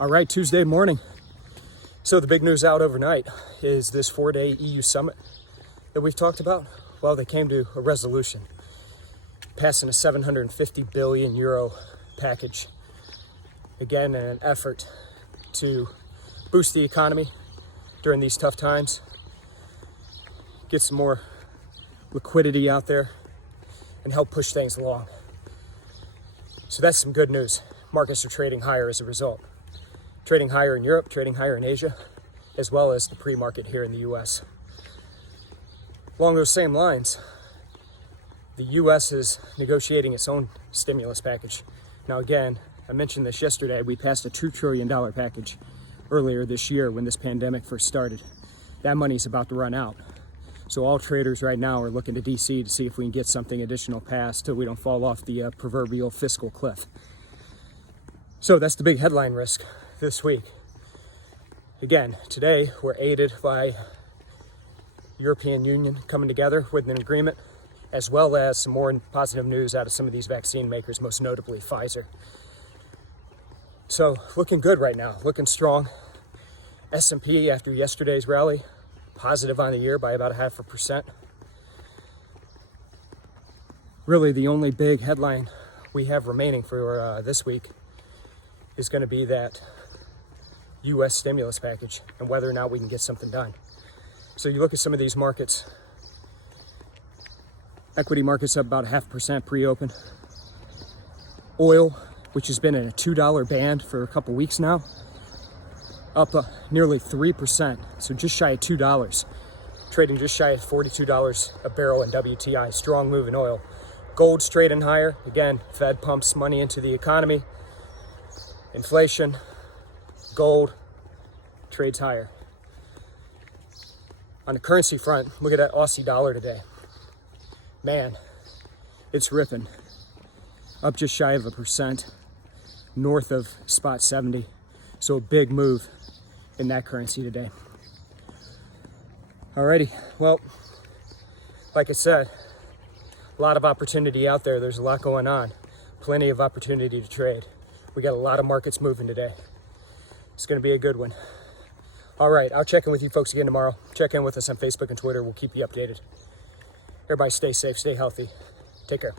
All right, Tuesday morning. So the big news out overnight is this 4-day EU summit that we've talked about. Well, they came to a resolution, passing a 750 billion euro package. Again, in an effort to boost the economy during these tough times, get some more liquidity out there, and help push things along. So that's some good news. Markets are trading higher as a result. Trading higher in Europe, trading higher in Asia, as well as the pre-market here in the US. Along those same lines, the US is negotiating its own stimulus package. Now again, I mentioned this yesterday, we passed a $2 trillion package earlier this year when this pandemic first started. That money's about to run out. So all traders right now are looking to DC to see if we can get something additional passed till we don't fall off the proverbial fiscal cliff. So that's the big headline risk this week. Again, today we're aided by European Union coming together with an agreement, as well as some more positive news out of some of these vaccine makers, most notably Pfizer. So looking good right now, looking strong. S&P after yesterday's rally, positive on the year by about 0.5%. Really the only big headline we have remaining for this week is going to be that U.S. stimulus package and whether or not we can get something done. So you look at some of these markets. Equity markets up about 0.5% pre-open. Oil, which has been in a $2 band for a couple weeks now, up nearly 3%, so just shy of $2. Trading just shy of $42 a barrel in WTI. Strong move in oil. Gold's trading higher. Again, Fed pumps money into the economy. Inflation, gold trades higher. On the currency front, look at that Aussie dollar today. Man, it's ripping. Up just shy of 1%, north of spot 70. So a big move in that currency today. Alrighty, well, like I said, a lot of opportunity out there. There's a lot going on. Plenty of opportunity to trade. We got a lot of markets moving today. It's going to be a good one. All right, I'll check in with you folks again tomorrow. Check in with us on Facebook and Twitter. We'll keep you updated. Everybody stay safe, stay healthy. Take care.